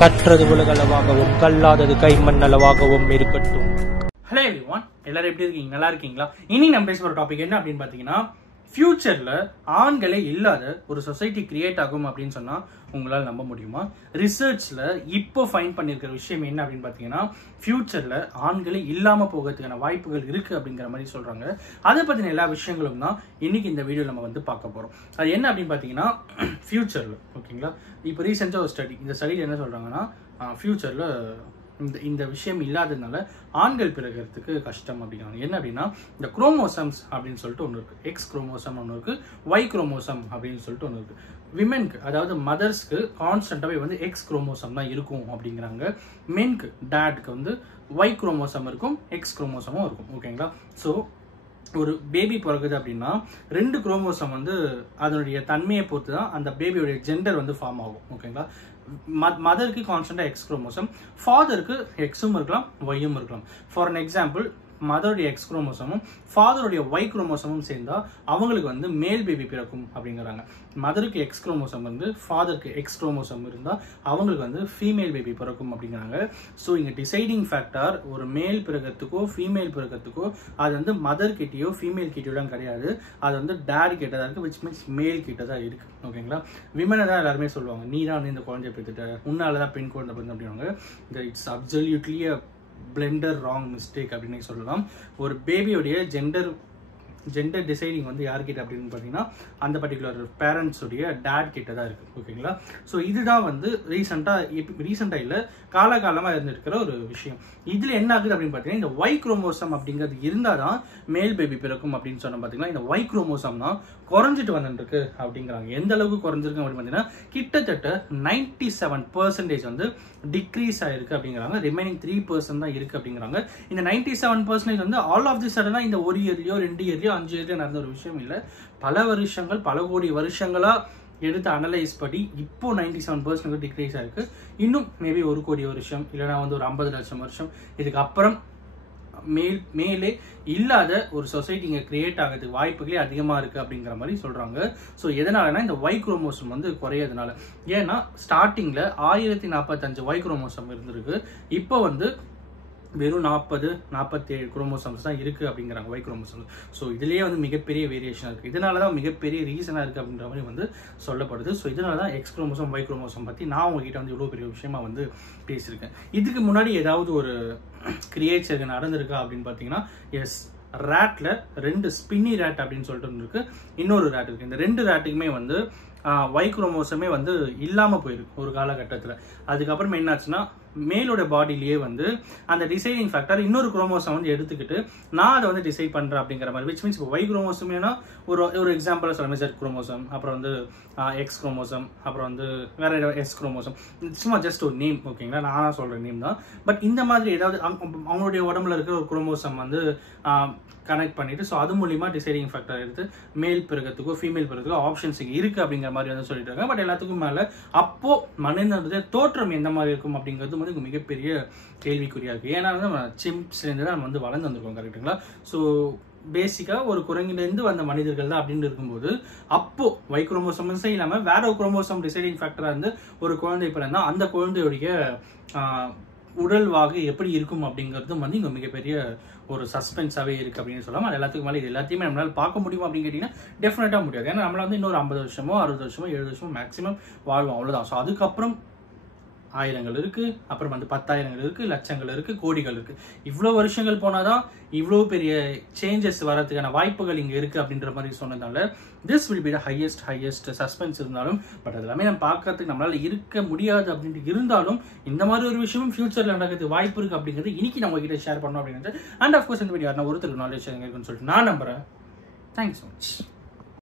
கற்றது உலகளவாகவும் கல்லாதது கைமண் அளவாகவும் இருக்கட்டும். Hello everyone, எல்லாரும் எப்படி இருக்கீங்க? நல்லா இருக்கீங்களா? இனி நம்ம பேச போற டாபிக் என்ன அப்படின்னு பாத்தீங்கன்னா, ஃபியூச்சர்ல ஆண்களே இல்லாத ஒரு சொசைட்டி கிரியேட் ஆகும் அப்படின்னு சொன்னா உங்களால் நம்ப முடியுமா? ரிசர்ச்ல இப்போ ஃபைண்ட் பண்ணிருக்கிற விஷயம் என்ன அப்படின்னு பாத்தீங்கன்னா, ஃபியூச்சர்ல ஆண்களே இல்லாம போகிறதுக்கான வாய்ப்புகள் இருக்கு அப்படிங்கிற மாதிரி சொல்றாங்க. அதை பத்தின எல்லா விஷயங்களும் தான் இன்னைக்கு இந்த வீடியோ நம்ம வந்து பார்க்க போறோம். அது என்ன அப்படின்னு பாத்தீங்கன்னா, ஃபியூச்சர்ல ஓகேங்களா, இப்போ ரீசெண்டா ஒரு ஸ்டடி, இந்த ஸ்டடியில் என்ன சொல்றாங்கன்னா, ஃபியூச்சர்ல இந்த விஷயம் இல்லாததுனால ஆண்கள் பிறக்கிறதுக்கு கஷ்டம் அப்படிங்கிறாங்க. என்ன அப்படின்னா, இந்த குரோமோசம்ஸ் அப்படின்னு சொல்லிட்டு ஒன்று இருக்கு, எக்ஸ் குரோமோசம் ஒன்று இருக்கு, ஒய் குரோமோசம் அப்படின்னு சொல்லிட்டு ஒன்று இருக்கு. விமென்க்கு, அதாவது மதர்ஸ்க்கு கான்ஸ்டன்டாவே வந்து எக்ஸ் குரோமோசம் தான் இருக்கும் அப்படிங்கிறாங்க. மென்க்கு, டேட்க்கு வந்து ஒய் குரோமோசம் இருக்கும், எக்ஸ் குரோமோசமும் இருக்கும். ஓகேங்களா? ஸோ ஒரு பேபி பிறகுது அப்படின்னா 2 குரோமோசம் வந்து அதனுடைய தன்மையை பொறுத்து தான் அந்த பேபியோடைய ஜெண்டர் வந்து ஃபார்ம் ஆகும். ஓகேங்களா? மதருக்கு கான்ஸ்டன்டா எக்ஸ் குரோமோசம், ஃபாதருக்கு எக்ஸும் இருக்கலாம், ஒய்யும் இருக்கலாம். ஃபார் அன் எக்ஸாம்பிள், மதருடைய எக்ஸ் குரோமோசமும் ஃபாதருடைய ஒய் குரோமோசமும் சேர்ந்தா அவங்களுக்கு வந்து மேல் பேபி பிறக்கும் அப்படிங்கிறாங்க. மதருக்கு எக்ஸ் குரோமோசம் வந்து ஃபாதருக்கு எக்ஸ் குரோமோசம் இருந்தா அவங்களுக்கு வந்து ஃபீமேல் பேபி பிறக்கும் அப்படிங்கிறாங்க. ஸோ இங்க டிசைடிங் ஃபேக்டர் ஒரு மேல் பிறக்கிறதுக்கோ ஃபீமேல் பிறக்கிறதுக்கோ அது வந்து மதர் கிட்டயோ ஃபீமேல் கிட்டயோலாம் கிடையாது, அது வந்து டேட் கிட்டதான் இருக்கு, விச் மீன்ஸ் மேல் கிட்ட தான் இருக்கு. ஓகேங்களா? விமனை தான் எல்லாருமே சொல்லுவாங்க, நீ தான் வந்து இந்த குழந்தைய பெற்றுட்ட, உன்னாலதான் பெண் குழந்தை பிறந்த அப்படின்னாங்க. It's absolutely Blender wrong mistake அப்படின்னு சொல்லலாம். ஒரு பேபியோடைய ஜெண்டர் டிசைடிங் வந்து யார்கிட்ட அப்படின்னு பார்த்தீங்கன்னா அந்த பர்டிகுலர் பேரண்ட்ஸுடைய டேட் கிட்ட தான் இருக்கு. ஓகேங்களா? ஸோ இதுதான் வந்து ரீசெண்டாக இல்லை, காலகாலமாக இருந்திருக்கிற ஒரு விஷயம். இதில் என்ன ஆகுது அப்படின்னு பார்த்தீங்கன்னா, இந்த ஒய் குரோமோசம் அப்படிங்கிறது இருந்தால் தான் மேல் பேபி பிறக்கும் அப்படின்னு சொன்ன பார்த்தீங்கன்னா, இந்த ஒய் குரோமோசம் தான் குறைஞ்சிட்டு வந்துருக்கு அப்படிங்கிறாங்க. எந்த அளவுக்கு குறைஞ்சிருக்கு அப்படின்னு பார்த்தீங்கன்னா, கிட்டத்தட்ட 97% வந்து டிக்ரீஸ் ஆயிருக்கு அப்படிங்கிறாங்க. ரிமைனிங் 3% தான் இருக்கு அப்படிங்கிறாங்க. இந்த 97% வந்து ஆல் ஆஃப் தி சடனா இந்த ஒரு இயர்லயோ 2 இயர்லயோ 5 இயர்லயோ நடந்த ஒரு விஷயம் இல்லை. பல வருஷங்கள், பல கோடி வருஷங்களா எடுத்து அனலைஸ் படி இப்போ 97% டிக்ரீஸ் ஆயிருக்கு. இன்னும் மேபி 1 கோடி வருஷம் இல்லைனா வந்து ஒரு 50 லட்சம் வருஷம் இதுக்கு அப்புறம் மேலே இல்லாத ஒரு சொசைட்டி இங்க கிரியேட் ஆகிறதுக்கு வாய்ப்புகளே அதிகமா இருக்கு அப்படிங்கிற மாதிரி சொல்றாங்க. ஸோ எதனாலனா இந்த ஒய் குரோமோசம் வந்து குறையதுனால. ஏன்னா ஸ்டார்டிங்ல 1045 ஒய் குரோமோசம் இருந்திருக்கு, இப்போ வந்து வெறும் 47 குரோமோசம்ஸ் தான் இருக்கு அப்படிங்கிறாங்க, ஒய் குரோமோசம். ஸோ இதுலயே வந்து மிகப்பெரிய வேரியேஷன் இருக்கு. இதனாலதான் மிகப்பெரிய ரீசனா இருக்கு அப்படின்ற மாதிரி வந்து சொல்லப்படுது. ஸோ இதனாலதான் எக்ஸ் குரோமோசம் ஒய் குரோமோசம் பத்தி நான் உங்ககிட்ட வந்து இவ்வளவு பெரிய விஷயமா வந்து பேசியிருக்கேன். இதுக்கு முன்னாடி ஏதாவது ஒரு கிரியேச்சர் நடந்திருக்கா அப்படின்னு பாத்தீங்கன்னா, எஸ், ரேட்ல 2 ஸ்பின்னி ரேட் அப்படின்னு சொல்லிட்டு இருக்கு, இன்னொரு ரேட் இருக்கு. இந்த 2 ரேட்டுக்குமே வந்து ஒய் குரோமோசமே வந்து இல்லாம போயிருக்கு ஒரு காலகட்டத்தில். அதுக்கப்புறம் என்னாச்சுன்னா, மேலோட பாடியிலேயே வந்து அந்த டிசைடிங் ஃபேக்டர் இன்னொரு குரோமோசம் வந்து எடுத்துக்கிட்டு நான் அதை வந்து டிசைட் பண்றேன் அப்படிங்கிற மாதிரி. விச் மீன்ஸ் இப்போ ஒய் குரோமோசம்னா ஒரு எக்ஸாம்பிள் சொல்ல Z குரோமோசம், அப்புறம் வந்து எக்ஸ் குரோமோசம், அப்புறம் வந்து வேற ஏதாவது எஸ் குரோமோசம், சும்மா ஜஸ்ட் ஒரு நேம். ஓகேங்களா? நானா சொல்ற நேம் தான். பட் இந்த மாதிரி ஏதாவது அவங்களுடைய உடம்புல இருக்கிற ஒரு குரோமோசம் வந்து கனெக்ட் பண்ணிட்டு, ஸோ அது மூலியமா டிசைடிங் ஃபேக்டர் எடுத்து மேல் பிறகுறதுக்கோ ஃபீமேல் பிறகுறதுக்கோ ஆப்ஷன்ஸ் இருக்கு அப்படிங்கிற மாதிரி வந்து சொல்லிட்டு இருக்காங்க. பட் எல்லாத்துக்கும் மேல அப்போ மனிதனுடைய தோற்றம் எந்த மாதிரி இருக்கும் அப்படிங்கிறது வந்து மிகப்பெரிய கேள்விக்குறியா இருக்கு. ஏன்னா வந்து நம்ம சிம்ப்ஸ்லேருந்து தான் நம்ம வந்து வளர்ந்து வந்திருக்கோம். கரெக்டுங்களா? ஸோ பேசிக்கா ஒரு குரங்கிலிருந்து வந்த மனிதர்கள் தான் அப்படின்னு இருக்கும்போது, அப்போ ஒய் குரோமோசம் இல்லாம வேற ஒரு குரோமோசம் டிசைடிங் ஃபேக்டரா இருந்து ஒரு குழந்தை பிறந்தா அந்த குழந்தையுடைய உடல்வாகு எப்படி இருக்கும் அப்படிங்கிறது வந்து இங்க மிகப்பெரிய ஒரு சஸ்பென்ஸாவே இருக்கு அப்படின்னு சொல்லலாம். அது எல்லாத்துக்கும் மேலே இது எல்லாத்தையுமே நம்மளால பார்க்க முடியும் அப்படின்னு கேட்டீங்கன்னா டெஃபினட்டா முடியாது. ஏன்னா நம்மள வந்து இன்னொரு 50 வருஷமோ 60 வருஷமோ 70 வருஷமோ மேக்ஸிமம் வாழ்வோம், அவ்வளவுதான். ஸோ அதுக்கப்புறம் ஆயிரங்கள் இருக்கு, அப்புறம் வந்து 10,000 இருக்கு, லட்சங்கள் இருக்கு, கோடிகள் இருக்கு. இவ்வளவு வருஷங்கள் போனாதான் இவ்வளவு பெரிய சேஞ்சஸ் வரதுக்கான வாய்ப்புகள் இங்க இருக்கு அப்படின்ற மாதிரி சொன்னதால this will be the highest suspense இருந்தாலும், பட் அது எல்லாமே நம்ம பார்க்கறதுக்கு நம்மளால இருக்க முடியாது அப்படின்ட்டு இருந்தாலும் இந்த மாதிரி ஒரு விஷயமும் ஃபியூச்சர்ல நடக்கிறதுக்கு வாய்ப்பு இருக்கு அப்படிங்கிறது இன்னைக்கு நம்ம கிட்ட ஷேர் பண்ணோம் அப்படிங்கிறது. அண்ட் ஆஃப்கோர்ஸ் இந்த வீடியோ ஒருத்தருக்கு நாலேஜ் இருக்குன்னு சொல்லிட்டு நான் நம்புறேன். Thanks so much.